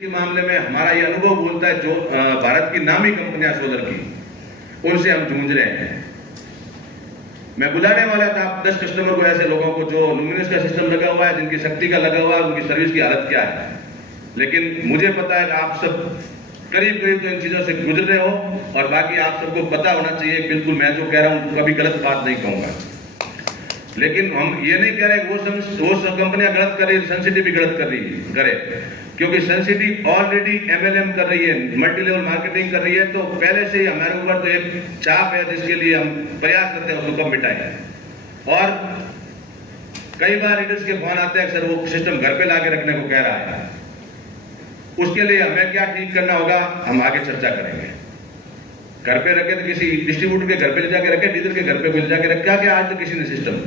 के मामले में हमारा ये अनुभव बोलता है, जो भारत की नामी कंपनियां सोलर की, उनसे हम जूझ रहे हैं। मैं बुलाने वाला था 10 कस्टमर को, ऐसे लोगों को जो लुमिनस का सिस्टम लगा हुआ है, जिनकी शक्ति का लगा हुआ है, उनकी सर्विस की हालत क्या है। लेकिन मुझे पता है कि आप सब करीब करीब तो इन चीजों से गुजर रहे हो, और बाकी आप सबको पता होना चाहिए। बिल्कुल मैं जो कह रहा हूं कभी गलत बात नहीं कहूंगा, लेकिन हम ये नहीं कह रहे वो सब कंपनियां गलत कर रही है, सनसिटी भी गलत कर रही करे, क्योंकि सनसिटी ऑलरेडी MLM कर रही है, मल्टी लेवल मार्केटिंग कर रही है। तो पहले से ही हमारे ऊपर तो एक चाप है, जिसके लिए हम प्रयास करते हैं उसको कब मिटाएं। और कई बार लीडर्स के फोन आते हैं, सर वो सिस्टम घर पे लाके रखने को कह रहा है, उसके लिए हमें क्या ठीक करना होगा, हम आगे चर्चा करेंगे। घर पे रखे तो किसी डिस्ट्रीब्यूटर के घर पे ले जाके रखे, डीलर के घर पे ले जाके रखा कि आज तो किसी ने सिस्टम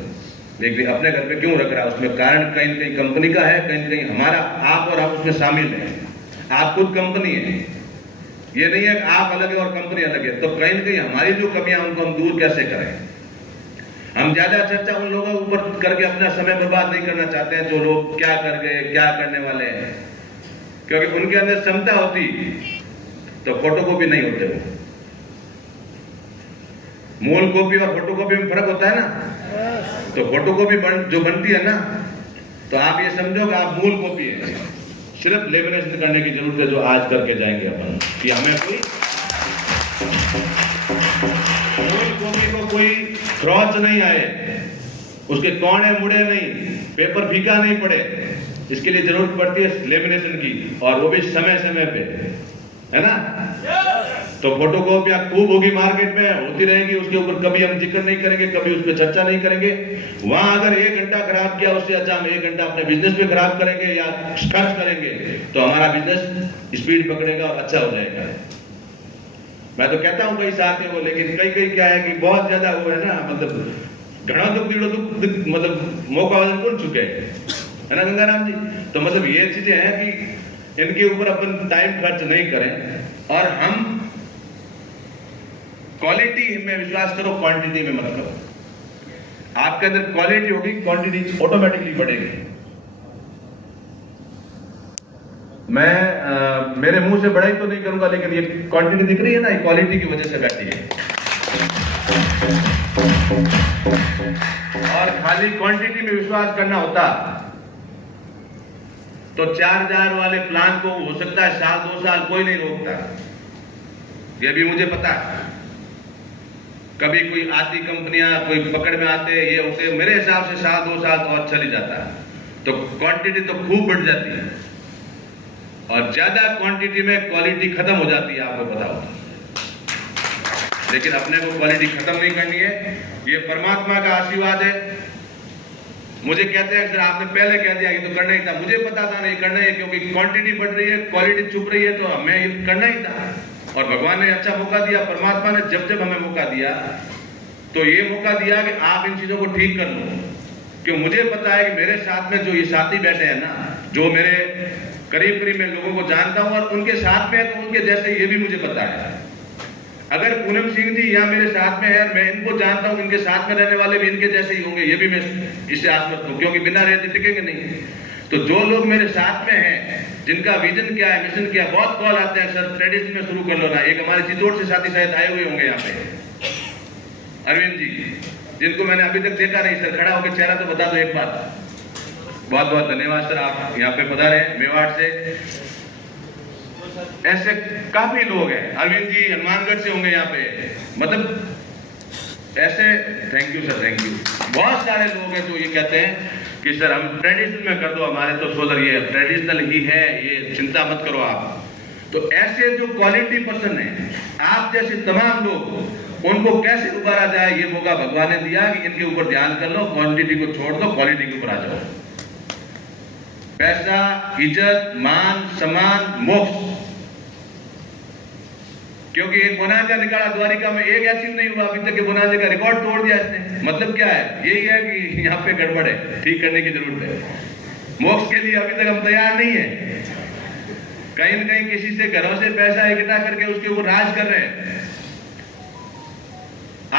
लेकिन अपने घर पे क्यों रख रहा है। उसमें कारण कहीं न कहीं कंपनी का है, कहीं न कहीं हमारा, आप और आप उसमें शामिल हैं। आप खुद कंपनी है, ये नहीं है कि आप अलग है और कंपनी अलग है। तो कहीं न कहीं हमारी जो कमियां उनको हम दूर कैसे करें। हम ज्यादा चर्चा उन लोगों के ऊपर करके अपना समय बर्बाद नहीं करना चाहते हैं, जो लोग क्या कर गए, क्या करने वाले हैं, क्योंकि उनके अंदर क्षमता होती तो फोटोकॉपी नहीं होते। वो मूल कॉपी और फोटोकॉपी में फर्क होता है ना। तो फोटोकॉपी जो बनती है ना, तो आप ये समझो कि आप मूल कॉपी है, सिर्फ लेमिनेशन करने की जरूरत है, जो आज करके जाएंगे अपन, कि हमें कोई मूल कॉपी को कोई क्रॉच नहीं आए, उसके कोने मुड़े नहीं, पेपर फीका नहीं पड़े। इसके लिए जरूरत पड़ती है लेमिनेशन की, और वो भी समय समय पे, है ना। तो फोटोकॉपियां खूब होगी मार्केट में, होती रहेगी, उसके ऊपर कभी हम जिक्र नहीं करेंगे, कभी उस पर चर्चा नहीं करेंगे। वहां अगर 1 घंटा खराब किया, उससे अच्छा हम 1 घंटा अपने बिजनेस पे खराब करेंगे या खर्च करेंगे, तो हमारा बिजनेस स्पीड पकड़ेगा और अच्छा हो जाएगा। मैं तो कहता हूं कई साथियों को, लेकिन कई क्या है कि बहुत ज्यादा वो है ना, मतलब घना दुख मतलब मौका खुल चुके हैं, है ना गंगाराम जी। तो मतलब ये चीजें हैं कि इनके ऊपर अपन टाइम खर्च नहीं करें, और हम क्वालिटी में विश्वास करो, क्वांटिटी में मत करो। आपके अंदर क्वालिटी होगी, क्वांटिटी ऑटोमेटिकली बढ़ेगी। मैं मेरे मुंह से बढ़ाई तो नहीं करूंगा, लेकिन ये क्वांटिटी दिख रही है ना, ये क्वालिटी की वजह से बैठी है। और खाली क्वांटिटी में विश्वास करना होता तो 4000 वाले प्लान को हो सकता है साल 2 साल कोई नहीं रोकता, ये भी मुझे पता है। कभी कोई आती कंपनियां कोई पकड़ में आते, ये होते, मेरे हिसाब से साल 2 साल और चली जाता है। तो क्वांटिटी तो खूब बढ़ जाती है, और ज्यादा क्वांटिटी में क्वालिटी खत्म हो जाती है, आपको पता होता। लेकिन अपने को क्वालिटी खत्म नहीं करनी है, ये परमात्मा का आशीर्वाद है। मुझे कहते हैं सर आपने पहले कह दिया, ये तो करना ही था। मुझे पता था नहीं करना है, क्योंकि क्वांटिटी बढ़ रही है, क्वालिटी छुप रही है, तो हमें ये करना ही था। और भगवान ने अच्छा मौका दिया, परमात्मा ने जब हमें मौका दिया, तो ये मौका दिया कि आप इन चीजों को ठीक कर लो। क्यों, मुझे पता है कि मेरे साथ में जो ये साथी बैठे हैं ना, जो मेरे करीब करीब मैं लोगों को जानता हूं, और उनके साथ में है तो उनके जैसे, ये भी मुझे पता है। अगर पूनम सिंह जी यहाँ मेरे साथ में है, मैं इनको जानता हूँ, इनके साथ में रहने वाले भी इनके जैसे ही होंगे, ये भी मैं इससे आश्वस्त हूँ, क्योंकि बिना रहते टिकेंगे नहीं। तो जो लोग मेरे साथ में हैं, जिनका विजन क्या है, मिशन क्या है, बहुत कॉल आते हैं, सर ट्रेडिशन में शुरू कर लो ना। एक हमारे चित्तौड़ से साथी शायद आए हुए होंगे यहाँ पे, अरविंद जी, जिनको मैंने अभी तक देखा नहीं। सर खड़ा होकर चेहरा तो बता दो एक बार। बहुत बहुत धन्यवाद सर, आप यहाँ पे पधारे मेवाड़ से। ऐसे काफी लोग हैं, अरविंद जी हनुमानगढ़ से होंगे यहाँ पे, मतलब ऐसे। Thank you sir, thank you. बहुत सारे लोग हैं जो ये कहते हैं कि सर हम ट्रेडिशनल में कर दो, हमारे तो सोलर ये ट्रेडिशनल ही है, ये चिंता मत करो आप। तो ऐसे जो क्वालिटी पर्सन है, आप जैसे तमाम लोग, उनको कैसे उबारा जाए, ये मौका भगवान ने दिया कि इनके ऊपर ध्यान कर लो, क्वांटिटी को छोड़ दो, क्वालिटी के ऊपर आ जाओ। पैसा, इज्जत, मान, सम्मान, मोक्ष। क्योंकि एक बोनांजा निकाला द्वारिका में, एक अचीव नहीं हुआ अभी तक के बोनांजे का रिकॉर्ड तोड़ दिया इसने। मतलब क्या है, यही है कि यहाँ पे गड़बड़ है, ठीक करने की जरूरत है। मोक्ष के लिए अभी तक हम तैयार नहीं है, कहीं न कहीं किसी से घरों से पैसा इकट्ठा करके उसके ऊपर राज कर रहे हैं।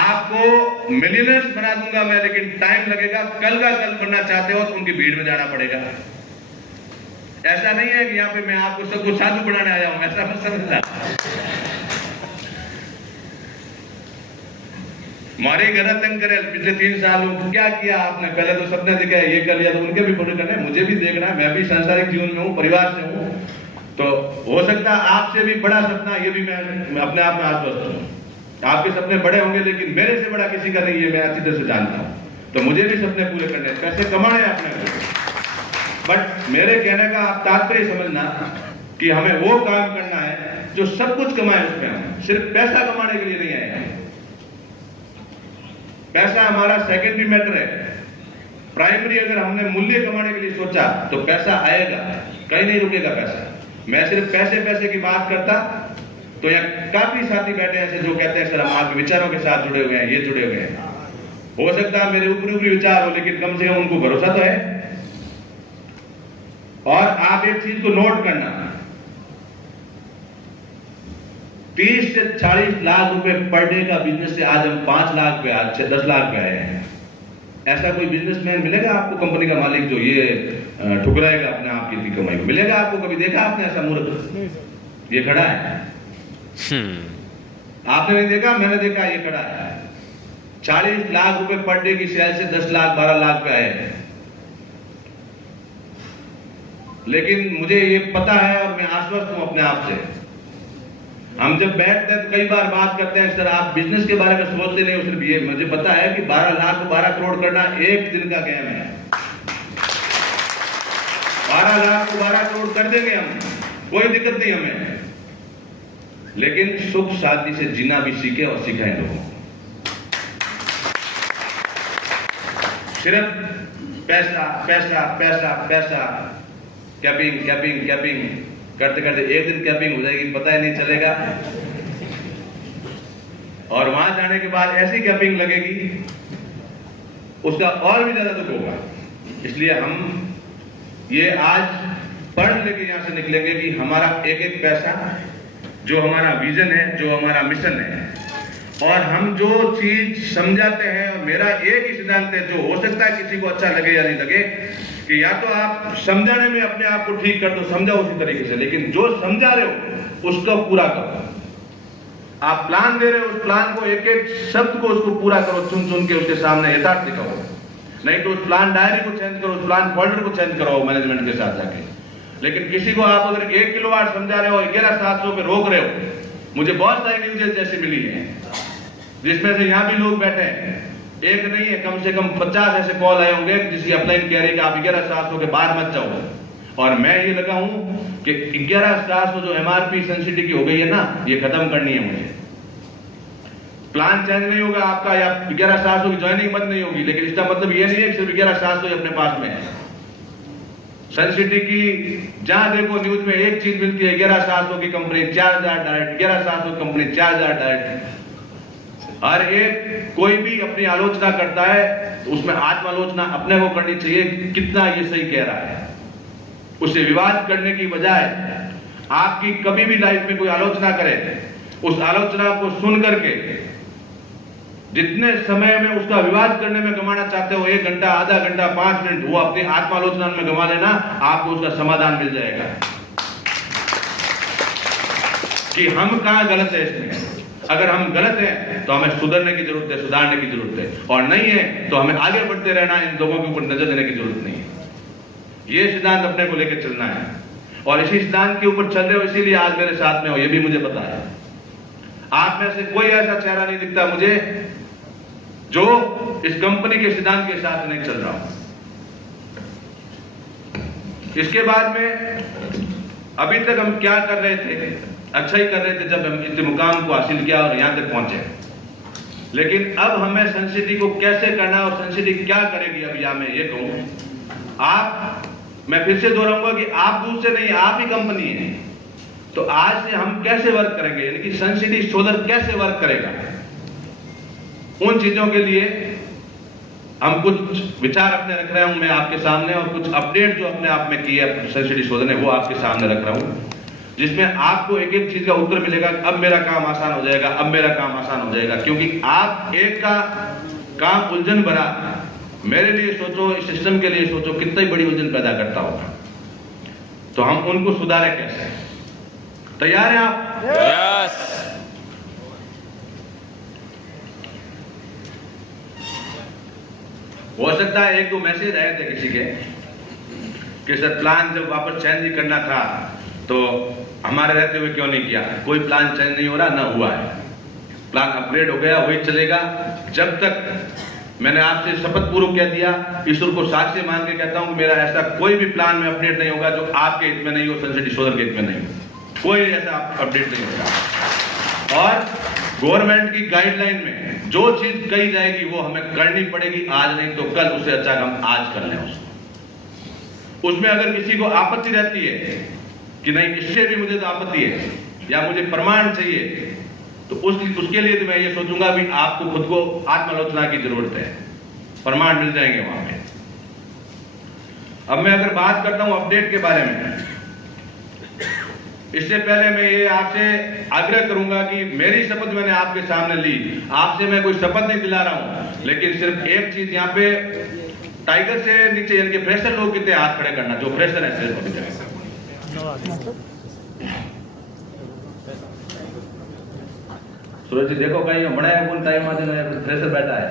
आपको मिलियनर्स बना दूंगा मैं, लेकिन टाइम लगेगा। कल का कल बनना चाहते हो तो उनकी भीड़ में जाना पड़ेगा। ऐसा नहीं है कि यहाँ पे मैं आपको सबको साधु बनाने आया हूं, ऐसा मत समझना। हमारे घर तंग करे पिछले 3 साल क्या किया आपने, पहले तो सपने दिखे ये कर लिया, तो उनके भी पूरे करने, मुझे भी देखना है, मैं भी सांसारिक जीवन में हूँ, परिवार से हूँ, तो हो सकता है आपसे भी बड़ा सपना, ये भी मैं अपने आप में आश्वस्त हूँ। आपके सपने बड़े होंगे लेकिन मेरे से बड़ा किसी का नहीं है, मैं अच्छी तरह से जानता हूँ। तो मुझे भी सपने पूरे करने, पैसे कमाने अपने को, बट मेरे कहने का आप तात्पर्य समझना कि हमें वो काम करना है जो सब कुछ कमाए, उसमें हम सिर्फ पैसा कमाने के लिए नहीं आए। पैसा हमारा सेकेंडरी मैटर है, प्राइमरी अगर हमने मूल्य कमाने के लिए सोचा तो पैसा आएगा, कहीं नहीं रुकेगा पैसा। मैं सिर्फ पैसे की बात करता तो यहाँ काफी साथी बैठे हैं ऐसे जो कहते हैं सर हम आपके विचारों के साथ जुड़े हुए हैं, ये जुड़े हुए हैं। हो सकता है मेरे ऊपरी विचार हो, लेकिन कम से कम उनको भरोसा तो है। और आप एक चीज को नोट करना, 30 से 40 लाख रुपए पर डे का बिजनेस से आज हम 5 लाख पे, आज 10 लाख पे आए हैं। ऐसा कोई बिजनेसमैन मिलेगा आपको, कंपनी का मालिक जो ये ठुकराएगा अपने आप की कमाई को? मिलेगा आपको? कभी देखा आपने ऐसा मूर्ख? ये खड़ा है, आपने नहीं देखा, मैंने देखा, ये खड़ा है। 40 लाख रुपए पर डे की सेल से 10 लाख 12 लाख पे आए हैं। लेकिन मुझे ये पता है और मैं आश्वस्त हूं अपने आप से। हम जब बैठते हैं तो कई बार बात करते हैं सर आप बिजनेस के बारे में सोचते नहीं हो, सिर्फ ये मुझे पता है कि 12 लाख को 12 करोड़ करना एक दिन का गेम है। 12 लाख को 12 करोड़ कर देंगे हम, कोई दिक्कत नहीं हमें, लेकिन सुख शांति से जीना भी सीखे और सिखाएं लोगों को। सिर्फ पैसा पैसा पैसा पैसा, कैपिंग कैपिंग कैपिंग करते करते एक दिन कैपिंग हो जाएगी, पता ही नहीं चलेगा, और वहां जाने के बाद ऐसी कैपिंग लगेगी उसका और भी ज्यादा दुख होगा। इसलिए हम ये आज पढ़ लेके यहां से निकलेंगे कि हमारा एक एक पैसा, जो हमारा विजन है, जो हमारा मिशन है, और हम जो चीज समझाते हैं, और मेरा एक ही सिद्धांत है जो हो सकता है किसी को अच्छा लगे या नहीं लगे, कि या तो आप समझाने में अपने आप को ठीक कर दो, समझाओ उसी तरीके से, लेकिन जो समझा रहे हो उसको पूरा करो। आप प्लान दे रहे हो, उस प्लान को एक एक शब्द को उसको पूरा करो, चुन चुन के उसके सामने यथार्थ दिखाओ। नहीं तो उस प्लान डायरी को चेंज करो, उस प्लान फोल्डर को चेंज करो मैनेजमेंट के साथ जाके। लेकिन किसी को आप अगर 1 किलोवाट समझा रहे हो, 11,700 पे रोक रहे हो, मुझे बहुत सारी न्यूज़ ऐसी मिली है जिसमें से यहाँ भी लोग बैठे हैं, एक नहीं है, कम से कम 50 ऐसे कॉल आए होंगे जिसकी अपलाइन कह रही कि आप 11,700 के बाहर मत जाओ। और मैं ये लगा हूं कि 11,700 जो MRP सनसिटी की हो गई है ना, ये खत्म करनी है मुझे। प्लान चेंज नहीं होगा आपका, या 11,700 की ज्वाइनिंग बंद नहीं होगी, लेकिन इसका मतलब ये नहीं है कि सिर्फ 11,700 ही अपने पास में है। सनसिटी की जहां देखो न्यूज में एक चीज मिलती है, 11,700 की कंपनी 4,000 डायरेक्ट, 11,700 की कंपनी 4,000 डायरेक्ट। हर एक कोई भी अपनी आलोचना करता है तो उसमें आत्मालोचना अपने को करनी चाहिए, कितना ये सही कह रहा है। उसे विवाद करने की बजाय आपकी कभी भी लाइफ में कोई आलोचना करे, उस आलोचना को सुन करके जितने समय में उसका विवाद करने में गंवाना चाहते हो, 1 घंटा, आधा घंटा, 5 मिनट, वो अपनी आत्मालोचना में गंवा लेना, आपको उसका समाधान मिल जाएगा कि हम कहां गलत है इसमें। अगर हम गलत हैं तो हमें सुधरने की जरूरत है, सुधारने की जरूरत है, और नहीं है तो हमें आगे बढ़ते रहना, इन लोगों के ऊपर नजर देने की जरूरत नहीं है। ये सिद्धांत अपने को लेकर चलना है, और इसी सिद्धांत के ऊपर चल रहे हो, इसीलिए आज मेरे साथ में हो, ये भी मुझे पता है। आप में से कोई ऐसा चेहरा नहीं दिखता मुझे जो इस कंपनी के सिद्धांत के साथ नहीं चल रहा हूं। इसके बाद में अभी तक हम क्या कर रहे थे, अच्छा ही कर रहे थे जब हम इस मुकाम को हासिल किया और यहां तक पहुंचे, लेकिन अब हमें सनसिटी को कैसे करना है और सनसिटी क्या करेगी, अब यहां मैं ये कहूं, आप, मैं फिर से दोहराऊंगा कि आप दूसरे नहीं, आप ही कंपनी है। तो आज से हम कैसे वर्क करेंगे, यानी कि सनसिटी सोलर कैसे वर्क करेगा, उन चीजों के लिए हम कुछ विचार अपने रख रहे हूं मैं आपके सामने, और कुछ अपडेट जो अपने आप में की है सनसिटी सोलर ने, वो आपके सामने रख रहा हूं, जिसमें आपको एक एक चीज का उत्तर मिलेगा। अब मेरा काम आसान हो जाएगा, अब मेरा काम आसान हो जाएगा, क्योंकि आप एक का काम उलझन भरा, मेरे लिए सोचो, इस सिस्टम के लिए सोचो, कितनी बड़ी उलझन पैदा करता होगा। तो हम उनको सुधारें कैसे? तैयार हैं आप? यस। हो सकता है एक दो मैसेज आए थे किसी के कि सर प्लान जब वापस चेंज नहीं करना था तो हमारे रहते हुए क्यों नहीं किया? कोई प्लान चेंज नहीं हो रहा, ना हुआ है। प्लान अपग्रेड हो गया, वही चलेगा। जब तक मैंने आपसे शपथ पूर्वक कह दिया, ईश्वर को साक्षी मान के कहता हूं, मेरा ऐसा कोई भी प्लान में अपडेट नहीं होगा जो आपके हित में नहीं हो, संसदीय सोलर के हित में नहीं हो। कोई ऐसा अपडेट नहीं होगा। और गवर्नमेंट की गाइडलाइन में जो चीज कही जाएगी वो हमें करनी पड़ेगी, आज नहीं तो कल। उससे अच्छा हम आज कर लें उसको। उसमें अगर किसी को आपत्ति रहती है कि नहीं इससे भी मुझे तो आपत्ति है या मुझे प्रमाण चाहिए, तो उसके लिए तो मैं ये सोचूंगा भी आपको खुद को आत्मालोचना की जरूरत है। प्रमाण मिल जाएंगे वहां पे। अब मैं अगर बात करता हूं अपडेट के बारे में, इससे पहले मैं ये आपसे आग्रह करूंगा कि मेरी शपथ मैंने आपके सामने ली, आपसे मैं कोई शपथ नहीं दिला रहा हूं, लेकिन सिर्फ एक चीज यहाँ पे टाइगर से नीचे इनके फ्रेशर लोग कितने हाथ खड़े करना, जो फ्रेशर है सिर्फ सूरज जी देखो कहीं बड़ा है कौन टाइम आज फ्रेशर बैठा है?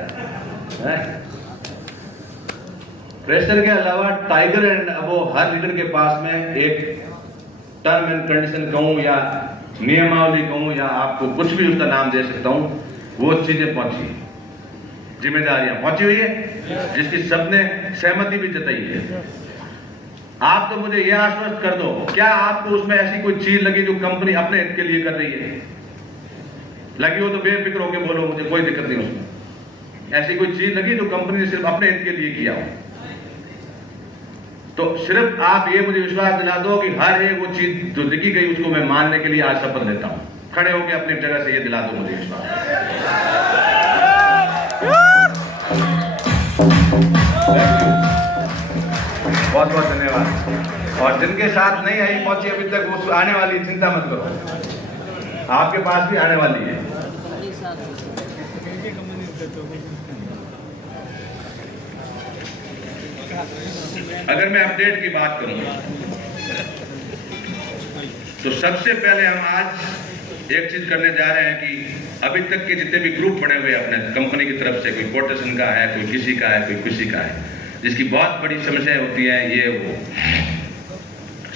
फ्रेशर के अलावा टाइगर एंड वो हर लीडर के पास में एक टर्म एंड कंडीशन कहूं या नियमावली कहूं या आपको कुछ भी उसका नाम दे सकता हूं, वो चीजें पहुंची, जिम्मेदारियां पहुंची हुई है, जिसकी सबने सहमति भी जताई है। आप तो मुझे यह आश्वस्त कर दो, क्या आपको उसमें ऐसी कोई चीज लगी जो कंपनी अपने हित के लिए कर रही है? लगी हो तो बेफिक्र होकर बोलो, मुझे कोई दिक्कत नहीं उसमें। ऐसी कोई चीज लगी जो कंपनी ने सिर्फ अपने हित के लिए किया हो, तो सिर्फ आप ये मुझे विश्वास दिला दो कि हर एक वो चीज जो लिखी गई उसको मैं मानने के लिए आज शपथ लेता हूं। खड़े होकर अपनी जगह से ये दिला दो मुझे विश्वास। बहुत बहुत धन्यवाद। और जिनके साथ नहीं आई पहुंची अभी तक, वो आने वाली, चिंता मत करो, आपके पास भी आने वाली है। अगर मैं अपडेट की बात करूं तो सबसे पहले हम आज एक चीज करने जा रहे हैं कि अभी तक के जितने भी ग्रुप बने हुए अपने कंपनी की तरफ से, कोई कोटेशन का है, कोई किसी का है, कोई किसी का है, जिसकी बहुत बड़ी समस्याएं होती हैं, ये वो,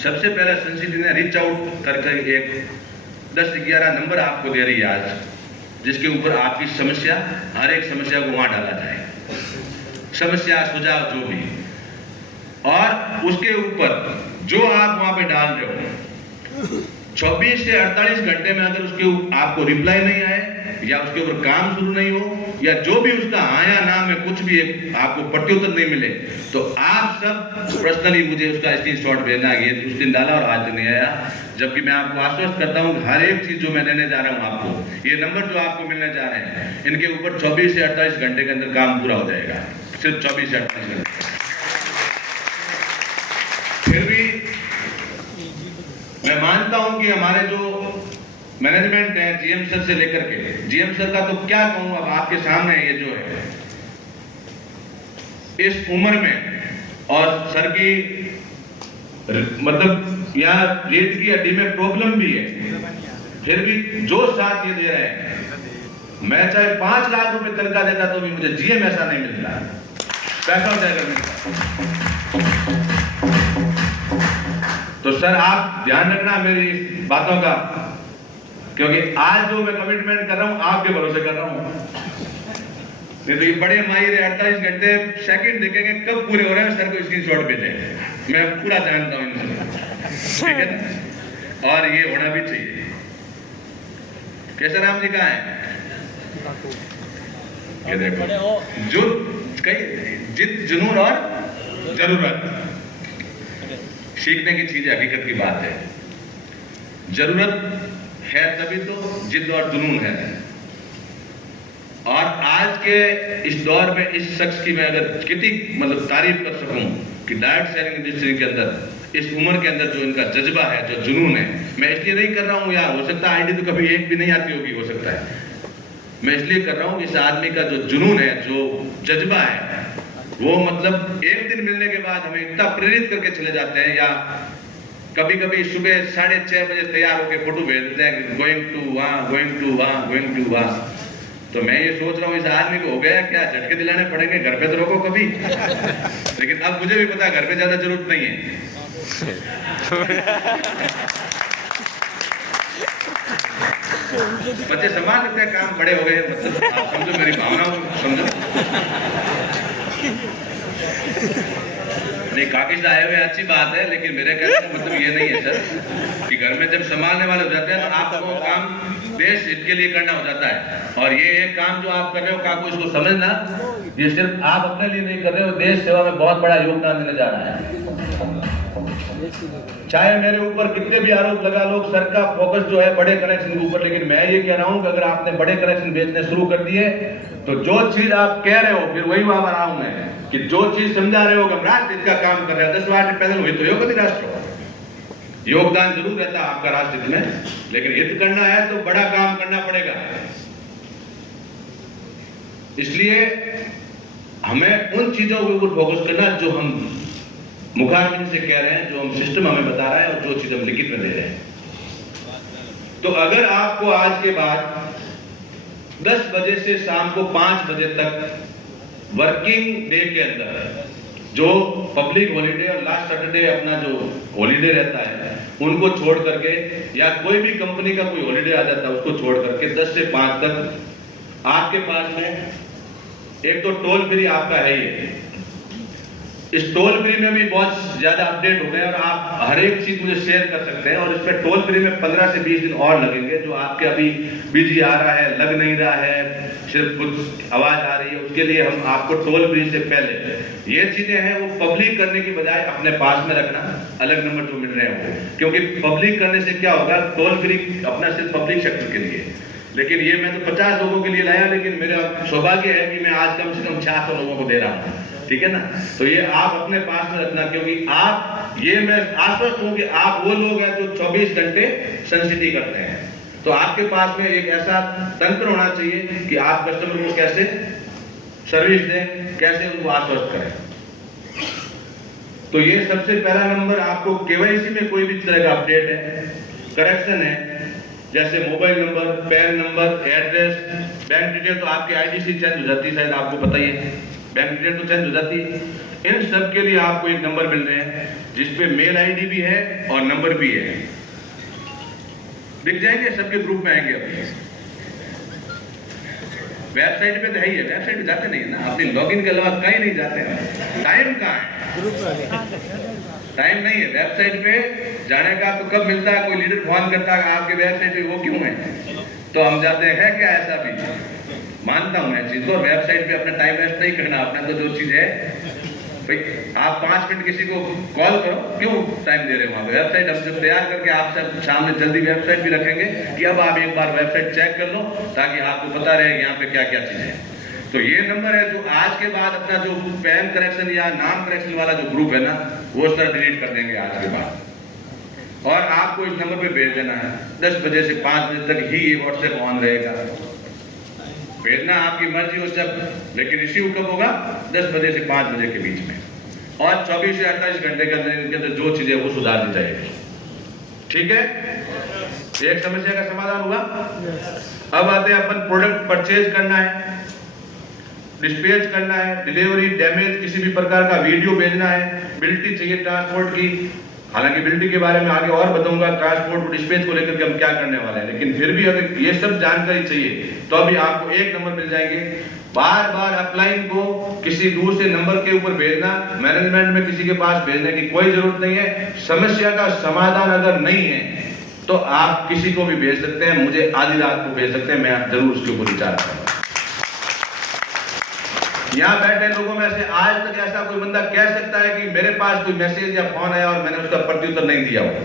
सबसे पहले संसद ने रीच आउट करके एक 10-11 नंबर आपको दे रही है आज, जिसके ऊपर आपकी समस्या, हर एक समस्या को वहां डाला जाए, समस्या सुझाव जो भी, और उसके ऊपर जो आप वहां पे डाल रहे हो 24 से 48 घंटे में अगर उसके आपको रिप्लाई नहीं आए या उसके ऊपर काम शुरू नहीं हो या जो भी उसका हाँ या ना में कुछ भी आपको प्रत्युत्तर नहीं मिले, तो आप सब पर्सनली मुझे उसका स्क्रीनशॉट भेजना। ये उस दिन डाला और आज नहीं आया, जबकि मैं आपको आश्वस्त करता हूं कि हर एक चीज जो मैं देने जा रहा हूं आपको, ये नंबर जो आपको मिलने जा रहे हैं, इनके ऊपर 24 से 48 घंटे के अंदर काम पूरा हो जाएगा, सिर्फ 24 से 48 घंटे। फिर भी मैं मानता हूं कि हमारे जो मैनेजमेंट है, जीएम सर से लेकर के, जीएम सर का तो क्या कहूं, अब आपके सामने ये जो है इस उम्र में, और सर की मतलब यहाँ रेत की हड्डी में प्रॉब्लम भी है, फिर भी जो साथ ये दे रहे हैं, मैं चाहे 5 लाख रुपए तनख्वाह देता तो भी मुझे जीएम ऐसा नहीं मिलता, पैसा जाएगा मिलता। तो सर आप ध्यान रखना मेरी बातों का, क्योंकि आज जो मैं कमिटमेंट कर रहा हूं आपके भरोसे कर रहा हूं, नहीं तो ये बड़े माहिर 48 घंटे सेकंड देखेंगे कब पूरे हो रहे हैं, सर को स्क्रीनशॉट भेजेंगे, मैं पूरा जानता हूं इनसे, ठीक है ना? और ये होना भी चाहिए। केशवराम जी कहाँ है? ये देखो, जिद, जुनून और जरूरत, सीखने की चीज हकीकत की बात है। जरूरत है तभी तो जिद और जुनून है। और आज के इस दौर में इस शख्स की मैं अगर कितनी मतलब तारीफ कर सकूं कि डायरेक्ट सेलिंग इंडस्ट्री के अंदर, इस उम्र के अंदर जो इनका जज्बा है, जो जुनून है, मैं इसलिए नहीं कर रहा हूं यार, हो सकता है आईडी तो कभी एक भी नहीं आती होगी, हो सकता है, मैं इसलिए कर रहा हूं कि इस आदमी का जो जुनून है, जो जज्बा है, वो मतलब एक दिन मिलने के बाद हमें इतना प्रेरित करके चले जाते हैं, या कभी कभी सुबह 6:30 बजे तैयार होकर फोटो भेज देते हैं, गोइंग टू वहां, गोइंग टू वहां, गोइंग टू वहां। तो मैं ये सोच रहा हूँ इस आदमी को हो गया क्या, झटके दिलाने पड़ेंगे, घर पे तो रोको कभी। लेकिन अब मुझे भी पता है घर पे ज्यादा जरूरत नहीं है। बच्चे संभाल लेते हैं, काम बड़े हो गए, मतलब आप समझो मेरी भावना समझो। नहीं, काकी से आए हुए अच्छी बात है, लेकिन मेरे कहने का मतलब ये नहीं है सर कि घर में जब संभालने वाले हो जाते हैं तो आपको काम देश हित के लिए करना हो जाता है। और ये एक काम जो आप कर रहे हो काकू, इसको समझना, ये सिर्फ आप अपने लिए नहीं कर रहे हो, देश सेवा में बहुत बड़ा योगदान देने जा रहा है। चाहे मेरे ऊपर कितने भी आरोप लगा लो, सर का फोकस जो है बड़े कनेक्शन के ऊपर, लेकिन मैं ये कह रहा हूं कि अगर आपने बड़े कनेक्शन बेचने शुरू कर दिए तो जो चीज आप कह रहे हो, फिर वही वहां रहा हूं मैं कि जो चीज समझा रहे हो कि राष्ट्र हित का काम कर रहे हो, 10 बार पैदल हुई तो योग राष्ट्र योगदान जरूर रहता है आपका राष्ट्र हित में, लेकिन हित करना है तो बड़ा काम करना पड़ेगा। इसलिए हमें उन चीजों के ऊपर फोकस करना जो हम मुखारबिन से कह रहे हैं, जो हम सिस्टम हमें बता रहा है और जो चीज हम लिखित में दे रहे हैं। तो अगर आपको आज के बाद 10 बजे से शाम को 5 बजे तक वर्किंग डे के अंदर जो पब्लिक हॉलीडे और लास्ट सैटरडे अपना जो हॉलीडे रहता है उनको छोड़ करके, या कोई भी कंपनी का कोई हॉलीडे आ जाता है उसको छोड़ करके 10 से 5 तक आपके पास में एक तो टोल फ्री आपका है ही है। इस टोल फ्री में भी बहुत ज्यादा अपडेट हो गए और आप हर एक चीज मुझे शेयर कर सकते हैं। और इसमें टोल फ्री में 15 से 20 दिन और लगेंगे, जो आपके अभी बिजी आ रहा है, लग नहीं रहा है, सिर्फ कुछ आवाज आ रही है, उसके लिए हम आपको टोल फ्री से पहले ये चीजें हैं वो पब्लिक करने की बजाय अपने पास में रखना, अलग नंबर जो मिल रहे हैं वो, क्योंकि पब्लिक करने से क्या होगा, टोल फ्री अपना सिर्फ पब्लिक सेक्टर के लिए, लेकिन ये मैं तो 50 लोगों के लिए लाया, लेकिन मेरा सौभाग्य है कि मैं आज कम से कम 600 लोगों को दे रहा हूँ, ठीक है ना। तो ये आप अपने पास में रखना, क्योंकि आप, ये मैं आश्वस्त हूं कि आप वो लोग हैं जो 24 घंटे सनसिटी करते हैं। तो आपके पास में एक ऐसा तंत्र होना चाहिए कि आप कस्टमर को कैसे सर्विस दें, कैसे उनको आश्वस्त करें। तो ये सबसे पहला नंबर, आपको केवाईसी में कोई भी तरह का अपडेट है, करेक्शन है, जैसे mobile number, pan number, address, bank detail, तो आपकी आईडीसी चेंज हो जाती है, शायद आपको पता ही है, बैंक डिटेल तो चेंज हो जाती है। इन सब के लिए आपको एक नंबर मिल रहे हैं जिसपे मेल आईडी भी है और नंबर भी है, दिख जाएंगे, सबके ग्रुप में आएंगे। अभी वेबसाइट पे तो है ही है, वेबसाइट पे जाते नहीं है ना, अपनी लॉगिन के अलावा कहीं नहीं जाते हैं। टाइम कहाँ है, टाइम नहीं है वेबसाइट पे जाने का, तो कब मिलता है, कोई लीडर फोन करता है आपके वेबसाइट पे, वो क्यों है, तो हम जाते हैं क्या, ऐसा भी मानता हूं मैं चीज को। वेबसाइट पे अपना टाइम वेस्ट नहीं करना, अपना तो जो चीज है भाई, आप 5 मिनट किसी को कॉल करो, क्यों टाइम दे रहे हो वहां पे। वेबसाइट हम जब तैयार करके आप सब सामने जल्दी वेबसाइट भी रखेंगे कि अब आप एक बार वेबसाइट चेक कर लो, ताकि आपको पता रहे यहाँ पे क्या क्या चीजें हैं। तो ये नंबर है जो आज के बाद अपना जो पैन करेक्शन या नाम करेक्शन वाला जो ग्रुप है ना, वो उस तरह डिलीट कर देंगे आज के बाद, और आपको इस नंबर पे भेज देना है। 10 बजे से 5 बजे तक ही ये व्हाट्सएप ऑन रहेगा, भेजना आपकी मर्जी हो सब, लेकिन रिसीव कब होगा, 10 बजे से 5 बजे के बीच में, और 24 से 48 घंटे के अंदर जो चीजें वो सुधार दी जाएगी, ठीक है। एक समस्या का समाधान हुआ। अब आते हैं अपन प्रोडक्ट परचेज करना है, डिस्पैच करना है, डिलीवरी, डैमेज, किसी भी प्रकार का वीडियो भेजना है, बिल्टी चाहिए ट्रांसपोर्ट की, हालांकि बिल्टी के बारे में आगे और बताऊंगा, ट्रांसपोर्ट डिस्पैच को लेकर के हम क्या करने वाले हैं, लेकिन फिर भी अगर ये सब जानकारी चाहिए तो अभी आपको एक नंबर मिल जाएंगे। बार बार अपलाइन को किसी दूर से नंबर के ऊपर भेजना, मैनेजमेंट में किसी के पास भेजने की कोई जरूरत नहीं है। समस्या का समाधान अगर नहीं है तो आप किसी को भी भेज सकते हैं, मुझे आधी रात को भेज सकते हैं, मैं जरूर उसके ऊपर विचार करूंगा। यहाँ बैठे लोगों में से आज तक ऐसा कोई बंदा कह सकता है कि मेरे पास कोई मैसेज या फोन आया और मैंने उसका प्रत्युत्तर नहीं दिया हो?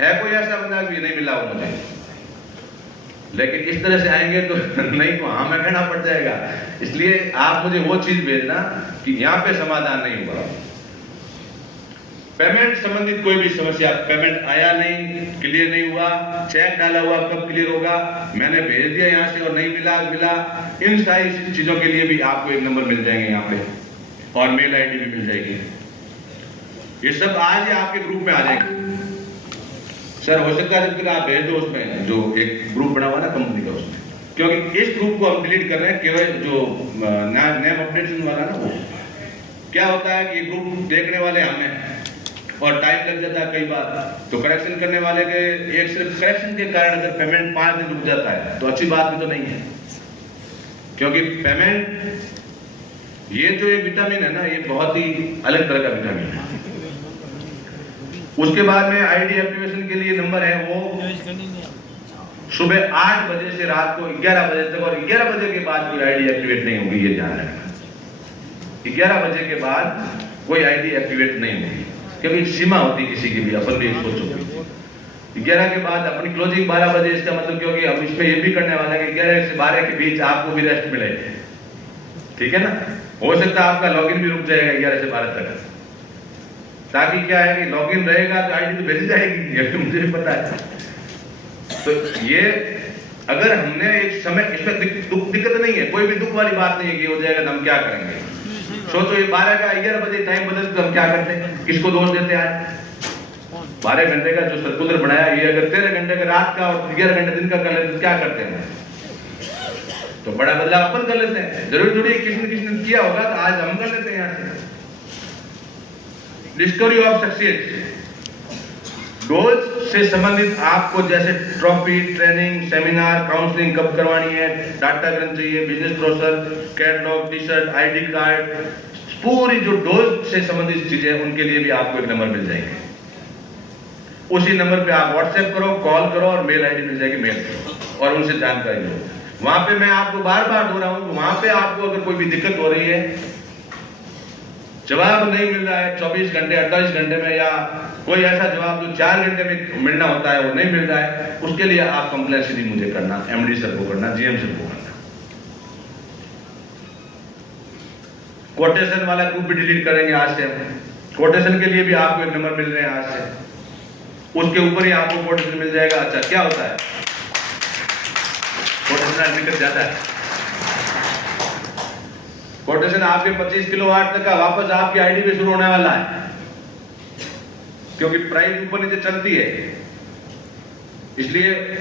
है कोई ऐसा बंदा भी नहीं मिला हो मुझे? लेकिन इस तरह से आएंगे तो नहीं को हाँ मैं कहना पड़ जाएगा। इसलिए आप मुझे वो चीज भेजना कि यहाँ पे समाधान नहीं हुआ। पेमेंट संबंधित कोई भी समस्या, पेमेंट आया नहीं, क्लियर नहीं हुआ, चेक डाला हुआ कब क्लियर होगा, मैंने भेज दिया यहाँ से और नहीं मिला, इन सारी चीजों के लिए भी आपको एक नंबर मिल जाएंगे यहाँ पे, और मेल आईडी भी मिल जाएगी। ये सब आज ही आपके ग्रुप में आ जाएंगे। सर हो सकता है जब तक आप भेज दो उसमें जो एक ग्रुप बना हुआ ना कंपनी का उसमें, क्योंकि इस ग्रुप को हम डिलीट कर रहे हैं केवल जो नेम अपडेशन वाला ना, वो क्या होता है कि ये ग्रुप देखने वाले हमें और टाइम लग जाता है कई बार, तो करेक्शन करने वाले के एक सिर्फ करेक्शन के कारण अगर पेमेंट 5 दिन रुक जाता है तो अच्छी बात भी तो नहीं है, क्योंकि पेमेंट ये जो एक विटामिन है ना, ये बहुत ही अलग तरह का विटामिन है। उसके बाद में आईडी एक्टिवेशन के लिए नंबर है वो सुबह 8 बजे से रात को 11 बजे तक, और 11 बजे के बाद कोई आईडी एक्टिवेट नहीं होगी, ये ध्यान रखना। 11 बजे के बाद कोई आईडी एक्टिवेट नहीं होगी, क्योंकि सीमा होती है किसी की भी, अपन भी सोचो 11 के बाद अपनी क्लोजिंग 12 बजे, इसका मतलब क्योंकि हम इसमें ये भी करने वाला है कि 11 से 12 के बीच आपको भी रेस्ट मिले, ठीक है ना। हो सकता है आपका लॉगिन भी रुक जाएगा 11 से 12 तक, ताकि क्या है कि लॉगिन रहेगा तो आईडी तो भेजी जाएगी, ये मुझे भी पता है। तो ये अगर हमने एक समय, इसमें दिक्कत नहीं है, कोई भी दुख वाली बात नहीं है कि हो जाएगा तो हम क्या करेंगे। सोचो ये 12 का 11 बजे टाइम बदलते तो हम क्या करते हैं, किसको दोष देते हैं? आज 12 घंटे का जो सर्कुलर बनाया, ये अगर 13 घंटे का रात का और 11 घंटे दिन का कर लेते तो क्या करते हैं? तो बड़ा बदलाव अपन कर लेते हैं। जरूर थोड़ी किसी ने किया होगा तो आज हम कर लेते हैं। यहाँ से डिस्कवरी ऑफ सक्सेस, गोल्स से संबंधित आपको जैसे ट्रॉफी, ट्रेनिंग, सेमिनार, काउंसलिंग कब करवानी है, डाटा ग्रंथ चाहिए, business brochure, catalogue, T shirt, ID card, पूरी जो गोल्स से संबंधित चीजें, उनके लिए भी आपको एक नंबर मिल जाएंगे। उसी नंबर पे आप व्हाट्सएप करो, कॉल करो और मेल आईडी मिल जाएगी, मेल करो और उनसे जानकारी लो। वहां पे मैं आपको बार बार बोल रहा हूं, वहां पे आपको अगर कोई भी दिक्कत हो रही है, जवाब नहीं मिल रहा है 24 घंटे 28 घंटे में, या कोई ऐसा जवाब जो 4 घंटे में मिलना होता है वो नहीं मिल रहा है, उसके लिए आप कंप्लेंट सीधी मुझे करना, एमडी सर को करना, जीएम सर को करना। कोटेशन वाला ग्रुप भी डिलीट करेंगे आज से। कोटेशन के लिए भी आपको एक नंबर मिल रहे हैं आज से, उसके ऊपर ही आपको कोटेशन मिल जाएगा। अच्छा क्या होता है कोटेशन, दिक्कत ज्यादा है। कोटेशन आपके 25 किलोवाट तक का वापस आपकी आईडी पे शुरू होने वाला है, क्योंकि प्राइस ऊपर नीचे चलती है, इसलिए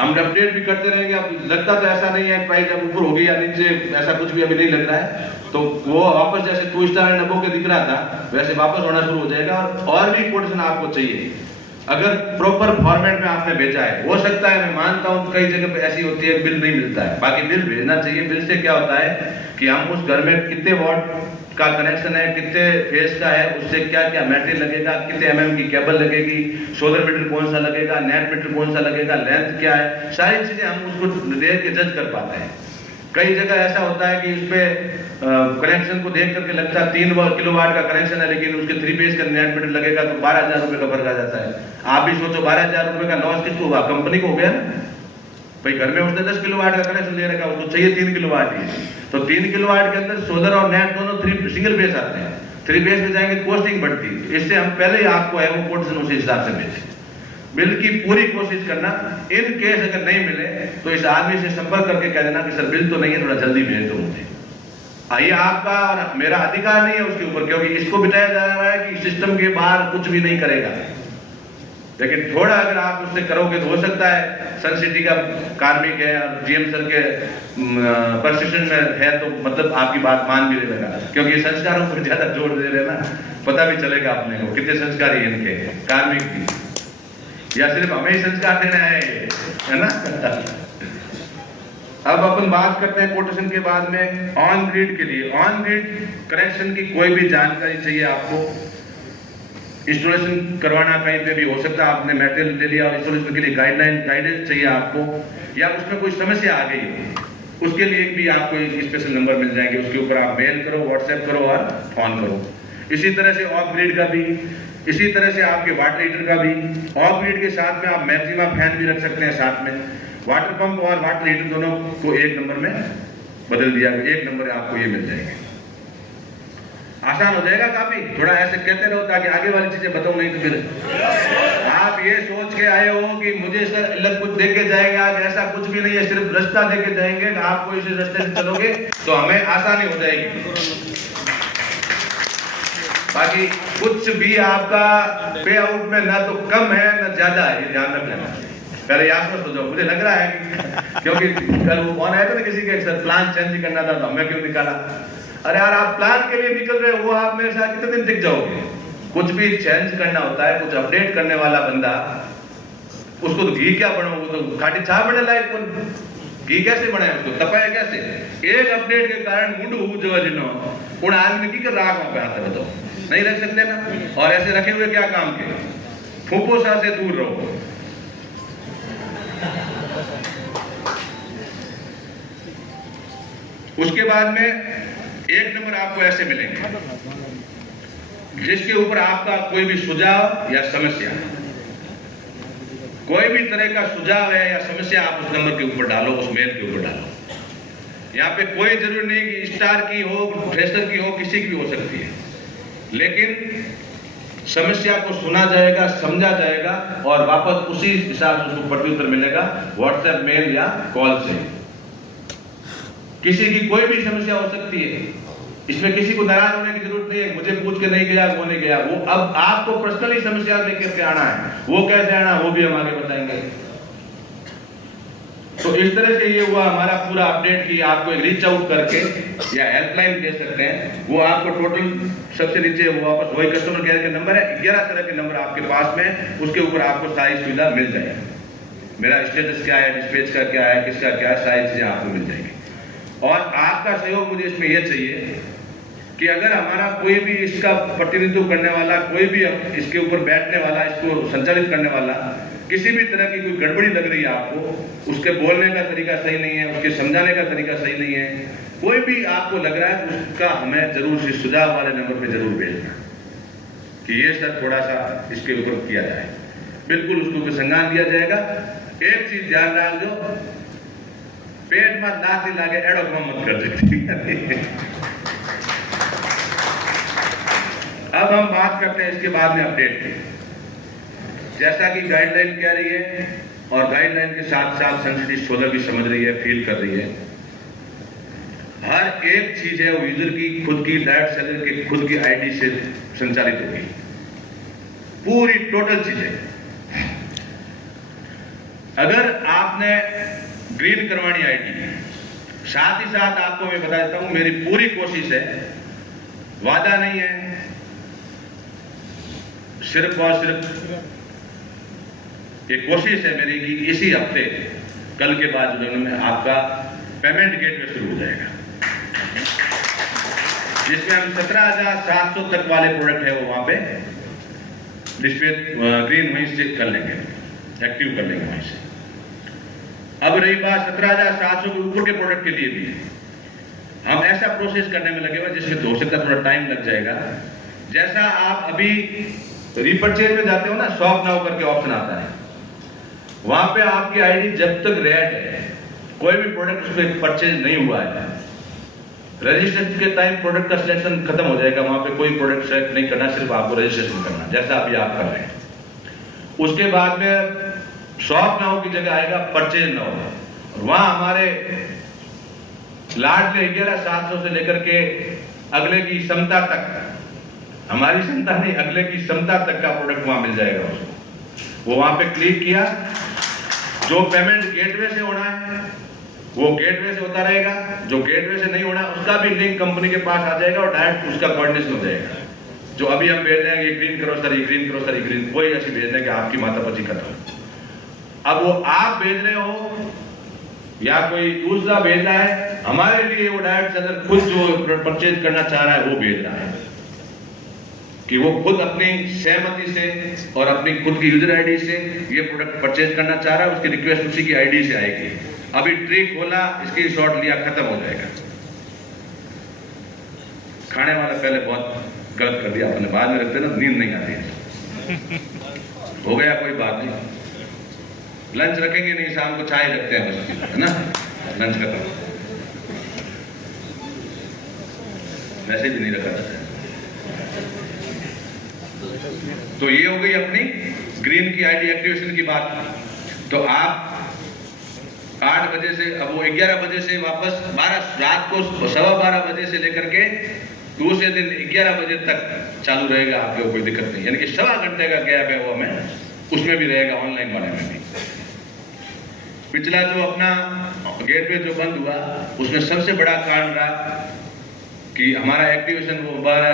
हम अपडेट भी करते रहेंगे। अब लगता तो ऐसा नहीं है प्राइस अब ऊपर होगी या नीचे, ऐसा कुछ भी अभी नहीं लग रहा है। तो वो वापस जैसे 2 स्टार एंड अबव के दिख रहा था वैसे वापस होना शुरू हो जाएगा। और भी कोटेशन आपको चाहिए, अगर प्रॉपर फॉर्मेट में आपने भेजा है। हो सकता है, मैं मानता हूं कई जगह पे ऐसी होती है बिल नहीं मिलता है, बाकी बिल भेजना चाहिए। बिल से क्या होता है कि हम उस घर में कितने वॉट का कनेक्शन है, कितने फेज का है, उससे क्या क्या मटेरियल लगेगा, कितने एमएम की केबल लगेगी, सोलर मीटर कौन सा लगेगा, नेट मीटर कौन सा लगेगा, लेंथ क्या है, सारी चीजें हम उसको देख के जज कर पाते हैं। कई जगह ऐसा होता है कि उसमें कनेक्शन को देख करके लगता है 3 किलोवाट का कनेक्शन है, लेकिन उसके 3 फेज का नेट मीटर लगेगा तो 12,000 रुपए का फर्क आ जाता है। आप भी सोचो 12,000 रुपए का लॉस किसको हुआ? कंपनी को हो गया ना भाई। घर में उसने 10 किलोवाट का कनेक्शन ले रखा, उसको चाहिए 3 किलोवाट ही, तो 3 किलोवाट के अंदर सोलर और नेट दोनों 3 सिंगल फेज आते हैं। 3 फेज में जाएंगे कॉस्टिंग बढ़ती है। इससे हम पहले ही आपको है वो कोटेशन उसी हिसाब से भेजें। बिल की पूरी कोशिश करना, इन केस अगर नहीं मिले तो इस आदमी से संपर्क करके कह देना कि सर बिल तो नहीं है, थोड़ा जल्दी भेज दो मुझे। ये आपका और मेरा अधिकार नहीं है उसके ऊपर, क्योंकि इसको बिठाया जा रहा है कि सिस्टम के बाहर कुछ भी नहीं करेगा। लेकिन थोड़ा अगर आप उससे करोगे तो हो सकता है सन सिटी का कार्मिक है और जीएम सर के परसिस्टेंट में है, तो मतलब आपकी बात मान भी लेगा, क्योंकि संस्कारों पर ज्यादा जोर दे रहे ना, पता भी चलेगा अपने को कितने संस्कारी है इनके कार्मिक भी, या सिर्फ हमें ही संस्कार देना है ना। अब अपन बात करते हैं कोटेशन के बाद में ऑन ग्रिड के लिए। ऑन ग्रिड कनेक्शन की कोई भी जानकारी चाहिए आपको, इंस्टॉलेशन करवाना कहीं पे भी हो सकता है, आपने मटेरियल ले लिया और इंस्टॉलेशन के लिए गाइडेंस चाहिए आपको, या उसमें कोई समस्या आ गई हो, उसके लिए भी आपको एक स्पेशल नंबर मिल जाएंगे। उसके ऊपर आप मेल करो, व्हाट्सएप करो और फोन करो। इसी तरह से ऑफ ग्रिड का भी, इसी तरह से आपके वाटर हीटर का भी। ऑफ ग्रिड के साथ में आप मैक्सिमम फैन भी रख सकते हैं साथ में। वाटर पंप और वाटर हीटर दोनों को एक नंबर में बदल दिया, एक नंबर आपको ये मिल जाएंगे। आसान हो जाएगा काफी। थोड़ा ऐसे कहते रहो ताकि आगे वाली चीजें बताऊं, नहीं तो फिर आप ये सोच के आए हो कि मुझे सर अलग कुछ दे के जाएंगे, आज ऐसा कुछ भी नहीं है, सिर्फ रास्ता दे के जाएंगे। आपको इस रास्ते से चलोगे तो हमें आसानी हो जाएगी। बाकी कुछ भी आपका पे आउट में ना तो कम है ना ज्यादा है, ये ध्यान रख लेना। पहले आश्वस्त हो जाओ, मुझे लग रहा है कि क्योंकि कल वो फोन आया था ना किसी के, सर प्लान चेंज करना था तो हमें क्यों निकाला। अरे यार आप प्लान के लिए निकल रहे हो, आप मेरे साथ कितने दिन टिक जाओगे। कुछ भी चेंज करना होता है, कुछ अपडेट करने वाला बंदा, उसको तो घी क्या बनो, वो तो खाटी चा बने लायक बन, घी कैसे बने उसको तपाए कैसे। एक अपडेट के कारण मुंड हो जो जिनो उन आदमी की कर राग पे आता है, बताओ नहीं रख सकते ना। और ऐसे रखे हुए क्या काम के, फूफो सा से दूर रहो। उसके बाद में एक नंबर आपको ऐसे मिलेंगे जिसके ऊपर आपका कोई भी सुझाव या समस्या, कोई भी तरह का सुझाव है या समस्या आप उस नंबर के ऊपर डालो, उस मेल के ऊपर डालो। यहाँ पे कोई जरूरी नहीं कि स्टार की हो, फ्रेशर की हो, किसी की भी हो सकती है, लेकिन समस्या को सुना जाएगा, समझा जाएगा और वापस उसी हिसाब से उसको प्रत्युत्तर मिलेगा, व्हाट्सएप, मेल या कॉल से। किसी की कोई भी समस्या हो सकती है, इसमें किसी को नाराज होने की जरूरत नहीं है, मुझे पूछ के नहीं गया वो नहीं गया, वो अब आपको पर्सनली समस्या लेकर के आना है, वो कैसे आना वो भी हम आगे बताएंगे। तो इस तरह से ये हुआ हमारा पूरा अपडेट की आपको एक रीच आउट करके या हेल्पलाइन दे सकते हैं, वो आपको टोटल सबसे नीचे वो वापस वही कस्टमर केयर के नंबर है, 11 तरह के नंबर आपके पास में, उसके ऊपर आपको सारी सुविधा मिल जाएगी। मेरा स्टेटस क्या है, डिस्पैच का क्या है, किसका क्या है, सारी चीजें आपको मिल जाएगी। और आपका सहयोग मुझे इसमें यह चाहिए कि अगर हमारा कोई भी इसका प्रतिनिधित्व करने वाला, कोई भी इसके ऊपर बैठने वाला, इसको संचालित करने वाला, किसी भी तरह की कोई गड़बड़ी लग रही है आपको, उसके बोलने का तरीका सही नहीं है, उसके समझाने का तरीका सही नहीं है, कोई भी आपको लग रहा है, उसका हमें जरूर से सुझाव वाले नंबर पे जरूर भेजना कि ये सर थोड़ा सा इसके ऊपर किया जाए, बिल्कुल उसको ऊपर संज्ञान दिया जाएगा। एक चीज ध्यान रख दो, पेट में दांत नहीं लागे एड़ो काम मत कर दे। अब हम बात करते हैं इसके बाद में अपडेट की। जैसा कि गाइडलाइन कह रही है और गाइडलाइन के साथ साथ सेंसिटिव सोलर भी समझ रही है, फील कर रही है, हर एक चीज है वो यूजर की खुद की, डायरेक्ट सेलर की खुद की आईडी से संचालित होगी, पूरी टोटल चीजें। अगर आपने ग्रीन करवानी आईडी, साथ ही साथ आपको मैं बता देता हूं मेरी पूरी कोशिश है, वादा नहीं है, सिर्फ और सिर्फ एक कोशिश है मेरी कि इसी हफ्ते कल के बाद जो में आपका पेमेंट गेटवे शुरू हो जाएगा, जिसमें हम 17,700 तक वाले प्रोडक्ट है वो वहां पे डिस्प्ले ग्रीन वहीं से कर लेंगे, एक्टिव कर लेंगे वहीं से। अब रही बात 17,700 के ऊपर के प्रोडक्ट के लिए भी हम ऐसा प्रोसेस करने में लगे हुए जिसमें हो सकता थोड़ा टाइम लग जाएगा। जैसा आप अभी रिपर्चेज में जाते हो ना, शॉप नाउ करके ऑप्शन आता है, वहां पे आपकी आईडी जब तक रेड है, कोई भी प्रोडक्ट उसमें परचेज नहीं हुआ है, रजिस्ट्रेशन के टाइम प्रोडक्ट का सिलेक्शन खत्म हो जाएगा, वहां पे कोई प्रोडक्ट सेलेक्ट नहीं करना, सिर्फ आपको रजिस्ट्रेशन करना, जैसा अभी आप कर रहे हैं। उसके बाद में शॉप नाउ की जगह आएगा परचेज नाउ, और वहां हमारे लाडले 11,700 से लेकर के अगले की क्षमता तक, हमारी क्षमता नहीं अगले की क्षमता तक का प्रोडक्ट वहां मिल जाएगा उसको। वो वहां पे क्लिक किया, जो पेमेंट गेटवे से होना है वो गेटवे से होता रहेगा, जो गेटवे से नहीं होना उसका भी लिंक कंपनी के पास आ जाएगा और डायरेक्ट उसका कोऑर्डिनेशन हो जाएगा। जो अभी हम भेज रहे हैं, ये ग्रीन करो सर, ये ग्रीन करो सर, ये ग्रीन, कोई ऐसी भेज रहे हैं कि आपकी माता पची खत्म। अब वो आप भेज रहे हो या कोई दूसरा भेज रहा है, हमारे लिए वो डायरेक्ट सेलर खुद जो परचेज करना चाह रहा है वो भेज रहा है कि वो खुद अपनी सहमति से और अपनी खुद की यूजर आईडी से ये प्रोडक्ट परचेज करना चाह रहा है, उसकी रिक्वेस्ट उसी की आईडी से आएगी। अभी ट्री खोला, इसकी शॉट लिया, खत्म हो जाएगा। खाने वाला पहले बहुत गलत कर दिया आपने, बाद में रखते ना नींद नहीं आती है। हो गया, कोई बात नहीं, लंच रखेंगे नहीं, शाम को चाय रखते हैं बस, है ना, लंच खत्म, मैसेज नहीं रखा था। तो ये हो गई अपनी ग्रीन की आईडी एक्टिवेशन की बात। तो आप 8 बजे से, अब वो 11 बजे से वापस 12 रात को 12:15 बजे से लेकर के दूसरे दिन 11 बजे तक चालू रहेगा, आपको कोई दिक्कत नहीं, यानी कि 1.25 घंटे का गैप है वो हमें उसमें भी रहेगा, ऑनलाइन वाले में भी। पिछला जो अपना गेटवे जो बंद हुआ उसमें सबसे बड़ा कारण रहा कि हमारा एक्टिवेशन वो 12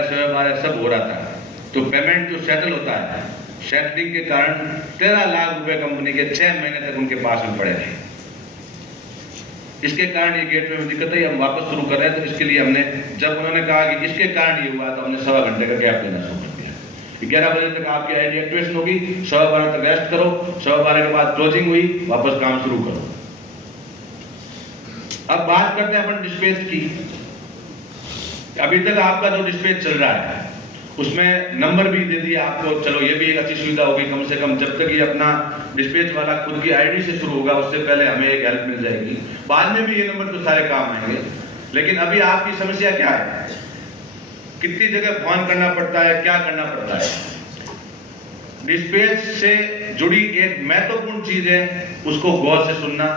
सब हो रहा था, तो पेमेंट जो सेटल होता है, सेटलिंग के कारण 13 लाख रुपए कंपनी के 6 महीने तक उनके पास में पड़े रहे। इसके कारण ये गेटवे में दिक्कत है, हम वापस शुरू कर रहे हैं। तो इसके लिए हमने, जब उन्होंने कहा कि इसके कारण ये हुआ, तो हमने 1.25 घंटे का गैप देना शुरू कर दिया। 11 बजे तक आपकी आईडी एक्टिवेशन होगी, 12:15 तक रेस्ट करो, 12:15 के बाद क्लोजिंग हुई, वापस काम शुरू करो। अब बात करते हैं अपन डिस्पैच की। अभी तक आपका जो डिस्पैच चल रहा है उसमें नंबर भी दे दिया आपको, चलो ये भी एक अच्छी सुविधा होगी, कम से कम जब तक ये अपना डिस्पैच वाला खुद की आईडी से शुरू होगा उससे पहले हमें एक हेल्प मिल जाएगी। बाद में भी ये नंबर तो सारे काम आएंगे, लेकिन अभी आपकी समस्या क्या है, कितनी जगह फोन करना पड़ता है, क्या करना पड़ता है। डिस्पैच से जुड़ी एक महत्वपूर्ण चीज है, उसको गौर से सुनना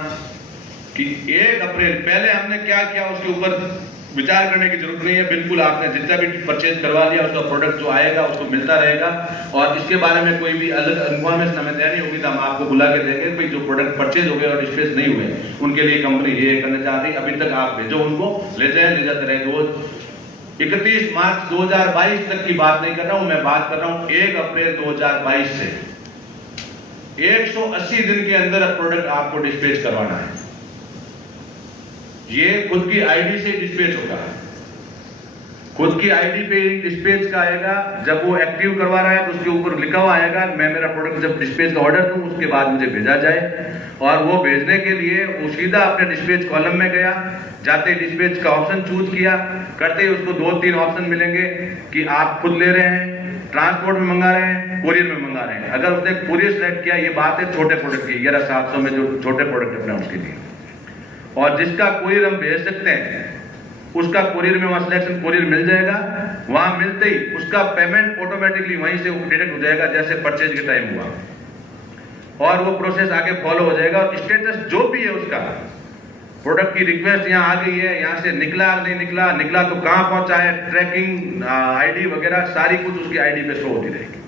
कि 1 अप्रैल पहले हमने क्या किया उसके ऊपर विचार करने की जरूरत नहीं है। बिल्कुल आपने जितना भी परचेज करवा लिया उसका प्रोडक्ट जो आएगा उसको मिलता रहेगा, और इसके बारे में कोई भी अलग इन्फॉर्मेशन हमें देनी होगी तो हम आपको बुला के देंगे। भाई जो प्रोडक्ट परचेज हो गए और डिस्पैच नहीं हुए उनके लिए कंपनी ये करना चाहती है, अभी तक आप भेजो उनको, ले जाते रहे। 31 मार्च 2022 तक की बात नहीं कर रहा हूं मैं, बात कर रहा हूं 1 अप्रैल 2022 से 180 दिन के अंदर प्रोडक्ट आपको डिस्पैच करवाना है। ये खुद की आईडी से डिस्पैच होगा, खुद की आईडी पे डिस्पैच का आएगा। जब वो एक्टिव करवा रहा है तो उसके ऊपर लिखा हुआ आएगा, मैं मेरा प्रोडक्ट जब डिस्पैच का ऑर्डर दूं उसके बाद मुझे भेजा जाए। और वो भेजने के लिए वो सीधा अपने डिस्पैच कॉलम में गया, जाते ही डिस्पैच का ऑप्शन चूज किया, करते ही उसको 2-3 ऑप्शन मिलेंगे कि आप खुद ले रहे हैं, ट्रांसपोर्ट में मंगा रहे हैं, कुरियर में मंगा रहे हैं। अगर उसने कुरियर सेलेक्ट किया, ये बात है छोटे प्रोडक्ट की, 11,700 में जो छोटे प्रोडक्ट अपने उसके लिए, और जिसका कुरियर हम भेज सकते हैं उसका कुरियर में वहां सिलेक्शन कुरियर मिल जाएगा। वहां मिलते ही उसका पेमेंट ऑटोमेटिकली वहीं से डिडक्ट हो जाएगा जैसे परचेज के टाइम हुआ, और वो प्रोसेस आगे फॉलो हो जाएगा। और स्टेटस जो भी है उसका, प्रोडक्ट की रिक्वेस्ट यहाँ आ गई है, यहाँ से निकला नहीं निकला, निकला तो कहाँ पहुंचा है, ट्रैकिंग आईडी वगैरह सारी कुछ उसकी आईडी पे शो होती रहेगी।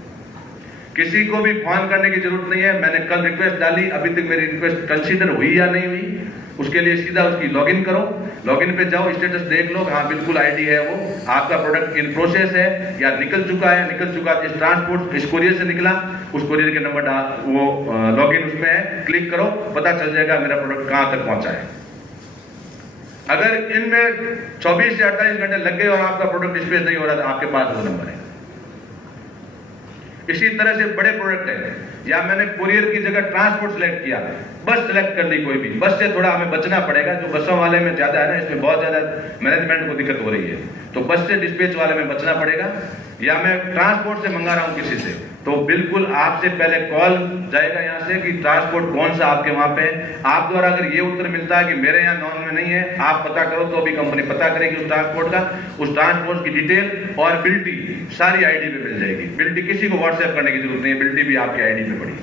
किसी को भी फोन करने की जरूरत नहीं है। मैंने कल रिक्वेस्ट डाली, अभी तक मेरी रिक्वेस्ट कंसीडर हुई या नहीं हुई, उसके लिए सीधा उसकी लॉगिन करो, लॉगिन पे जाओ, स्टेटस देख लो, हाँ बिल्कुल आईडी है, वो आपका प्रोडक्ट इन प्रोसेस है या निकल चुका है, निकल चुका इस ट्रांसपोर्ट इस कुरियर से निकला, उस कुरियर के नंबर वो लॉगिन उसमें है, क्लिक करो, पता चल जाएगा मेरा प्रोडक्ट कहाँ तक पहुंचा है। अगर इनमें 24 से 28 घंटे लग गए और आपका प्रोडक्ट डिस्पैच नहीं हो रहा तो आपके पास वो नंबर है। इसी तरह से बड़े प्रोडक्ट है, या मैंने कुरियर की जगह ट्रांसपोर्ट सेलेक्ट किया, बस सेलेक्ट कर ली कोई भी, बस से थोड़ा हमें बचना पड़ेगा, जो बसों वाले में ज्यादा है ना, इसमें बहुत ज्यादा मैनेजमेंट को दिक्कत हो रही है, तो बस से डिस्पैच वाले में बचना पड़ेगा। या मैं ट्रांसपोर्ट से मंगा रहा हूं किसी से, तो बिल्कुल आपसे पहले कॉल जाएगा यहाँ से कि ट्रांसपोर्ट कौन सा आपके वहां पे है। आप द्वारा अगर ये उत्तर मिलता है कि मेरे यहाँ नॉन में नहीं है, आप पता करो, तो अभी कंपनी पता करेगी उस ट्रांसपोर्ट का, उस ट्रांसपोर्ट की डिटेल और बिल्टी सारी आईडी पे मिल जाएगी। बिल्टी किसी को व्हाट्सएप करने की जरूरत नहीं है, बिल्टी भी आपकी आईडी पे पड़ी।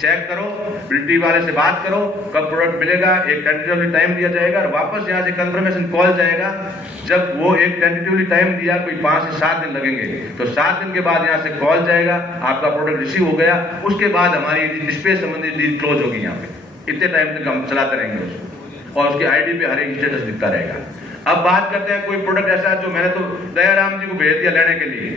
चेक करो, बिल्टी वाले से बात करो, कब प्रोडक्ट मिलेगा, एक टेंटेटिवली टाइम दिया जाएगा, और वापस यहाँ से कंफर्मेशन कॉल जाएगा। जब वो एक टेंटेटिवली टाइम दिया, कोई 5 से 7 दिन लगेंगे, तो 7 दिन के बाद यहाँ से कॉल जाएगा, आपका प्रोडक्ट रिसीव हो गया, उसके बाद हमारी डिस्पैच संबंधित डील क्लोज होगी। यहाँ पे इतने टाइम तक हम चलाते रहेंगे उसको, और उसकी आईडी पे हर एक स्टेटस दिखता रहेगा। अब बात करते हैं कोई प्रोडक्ट ऐसा जो मैंने तो दयाराम जी को भेज दिया लेने के लिए,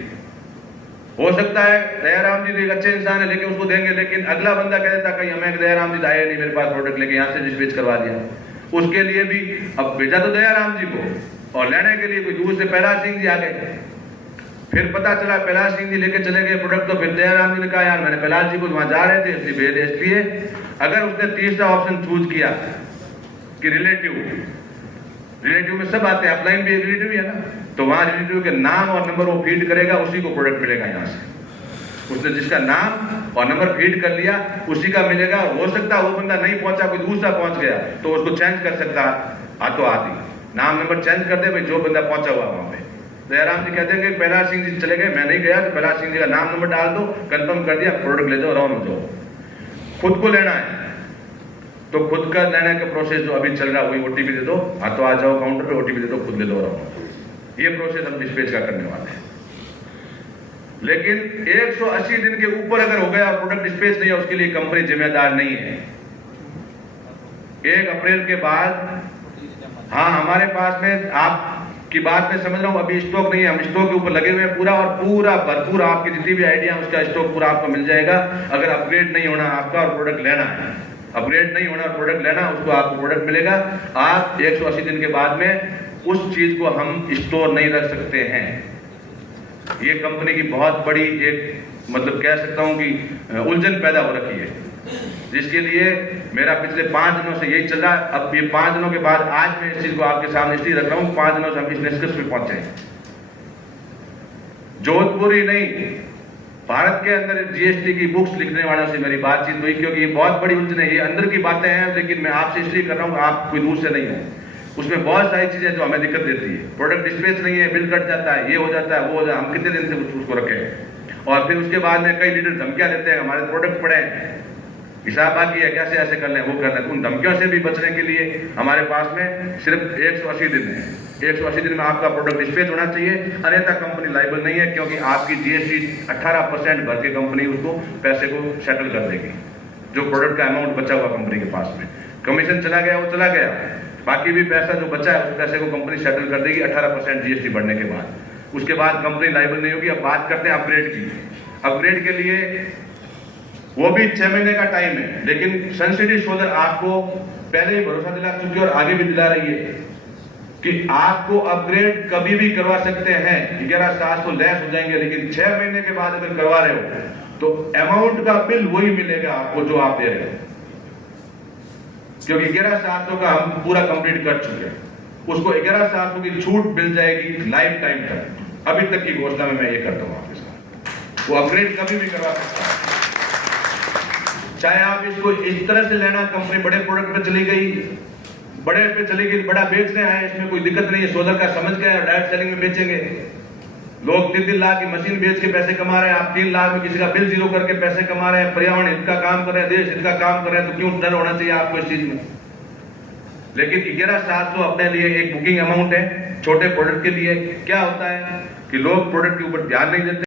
हो सकता है दयाराम जी तो एक अच्छे इंसान है, लेकिन उसको देंगे, लेकिन अगला बंदा कह देता कहीं हमें दयाराम जी आए नहीं, मेरे पास प्रोडक्ट लेके यहाँ से डिस्पैच करवा दिया, उसके लिए भी अब भेजा तो दयाराम जी को, और लेने के लिए कोई दूर से प्रहलाद सिंह जी आ गए। फिर पता चला प्रहलाद सिंह जी लेके चले गए प्रोडक्ट, तो फिर दयाराम जी ने कहा यार मैंने प्रहलाद जी को वहां जा रहे थे इसलिए भेज, इसलिए अगर उसने तीसरा ऑप्शन चूज किया कि रिलेटिव में सब आते हैं, अपलाइन भी एक रिलेटिव है ना, तो वहां रिलेटिव के नाम और नंबर वो फीड करेगा, उसी को प्रोडक्ट मिलेगा। यहाँ से उसने जिसका नाम और नंबर फीड कर लिया उसी का मिलेगा। हो सकता है वो बंदा नहीं पहुंचा, कोई दूसरा पहुंच गया, तो उसको चेंज कर सकता हाथों हाथ ही, नाम नंबर चेंज कर दे भाई, जो बंदा पहुंचा हुआ वहां पे। दयाराम जी कहते हैं कि प्रहलाद सिंह जी चले गए, मैं नहीं गया, तो प्रहलाद सिंह जी का नाम नंबर डाल दो, कंफर्म कर दिया, प्रोडक्ट ले जाओ, रवाना हो जाओ। खुद को लेना है तो खुद का लेने का प्रोसेस जो अभी चल रहा है वही ओटीपी दे दो, हाथों आ जाओ काउंटर पे, ओटीपी दे दो, खुद ले लो, रवाना। ये प्रोसेस हम डिस्पैच का करने वाले हैं। लेकिन 180 दिन के ऊपर अगर हो गया और प्रोडक्ट डिस्पैच नहीं है, उसके लिए कंपनी जिम्मेदार नहीं है। 1 अप्रैल के बाद, हाँ हमारे पास में, आपकी बात में समझ रहा हूं, अभी स्टॉक नहीं है, हम स्टॉक के ऊपर लगे हुए हैं पूरा, और पूरा भरपूर आपकी जितनी भी आइडिया है उसका स्टॉक पूरा आपको मिल जाएगा। अगर अपग्रेड नहीं होना आपका और प्रोडक्ट लेना है, अपग्रेड नहीं होना और प्रोडक्ट लेना, उसको आपको प्रोडक्ट मिलेगा। आप 180 दिन के बाद में उस चीज को हम स्टोर नहीं रख सकते हैं। ये कंपनी की बहुत बड़ी एक, मतलब कह सकता हूं कि उलझन पैदा हो रखी है, जिसके लिए मेरा पिछले 5 दिनों से यही चल रहा है। अब ये 5 दिनों के बाद आज मैं इस चीज को आपके सामने इसलिए रख रहा हूं, 5 दिनों से हम इस निष्कर्ष पे पहुंचे हैं। जोधपुर ही नहीं, भारत के अंदर जीएसटी की बुक्स लिखने वालों से मेरी बातचीत हुई, क्योंकि ये बहुत बड़ी उलझन है, ये अंदर की बातें हैं, लेकिन मैं आपसे इसलिए कर रहा हूं, आप कोई दूर से नहीं हो। उसमें बहुत सारी चीजें जो हमें दिक्कत देती है, प्रोडक्ट डिस्पैच नहीं है, बिल कट जाता है, ये हो जाता है, वो हो जाता है, हम कितने दिन से उसको रखें। और फिर उसके बाद में कई लीडर धमकियां देते हैं, हमारे प्रोडक्ट पड़े हैं, हिसाब बाकी है, कैसे ऐसे कर लें, वो कर लें। उन धमकियों से भी बचने के लिए हमारे पास में सिर्फ 180 दिन है। 180 दिन में आपका प्रोडक्ट डिस्पैच होना चाहिए, अन्यथा कंपनी लायबल नहीं है, क्योंकि आपकी जीएसटी 18% भर के कंपनी उसको पैसे को सेटल कर देगी। जो प्रोडक्ट का अमाउंट बचा हुआ कंपनी के पास में, कमीशन चला गया वो चला गया, बाकी भी पैसा जो बचा है उस पैसे को कंपनी सेटल कर देगी 18% जीएसटी बढ़ने के बाद। उसके बाद कंपनी लायबल नहीं होगी। अब बात करते हैं अपग्रेड की। अपग्रेड के लिए वो भी 6 महीने का टाइम है, लेकिन सन सिटी सोलर आपको पहले ही भरोसा दिला चुकी है और आगे भी दिला रही है कि आपको अपग्रेड कभी भी करवा सकते हैं। 11,700 लेस हो जाएंगे, लेकिन 6 महीने के बाद अगर करवा रहे हो तो अमाउंट का बिल वही मिलेगा आपको जो आप दे रहे हो, क्योंकि 11,700 का हम पूरा कंप्लीट कर चुके हैं। उसको 11,700 की छूट मिल जाएगी लाइफ टाइम तक। अभी तक की घोषणा में मैं ये करता हूं आपके साथ, वो अपग्रेड कभी भी करवा सकता है। चाहे आप इसको इस तरह से लेना, कंपनी बड़े प्रोडक्ट पे चली गई, बड़े पे चली गई, बड़ा बेच रहे हैं, इसमें कोई दिक्कत नहीं है, सोलर का समझ गए और डायरेक्ट सेलिंग में बेचेंगे। लोग 3-3 लाख की मशीन बेच के पैसे कमा रहे हैं, आप 3 लाख में किसी का बिल जीरो करके पैसे कमा रहे हैं, पर्यावरण हित का काम कर रहे हैं, देश हित का काम कर रहे हैं, तो क्यों डर होना चाहिए आपको इस चीज में। लेकिन 11,700 अपने लिए एक बुकिंग अमाउंट है। छोटे प्रोडक्ट के लिए क्या होता है कि लोग प्रोडक्ट के ऊपर ध्यान नहीं देते।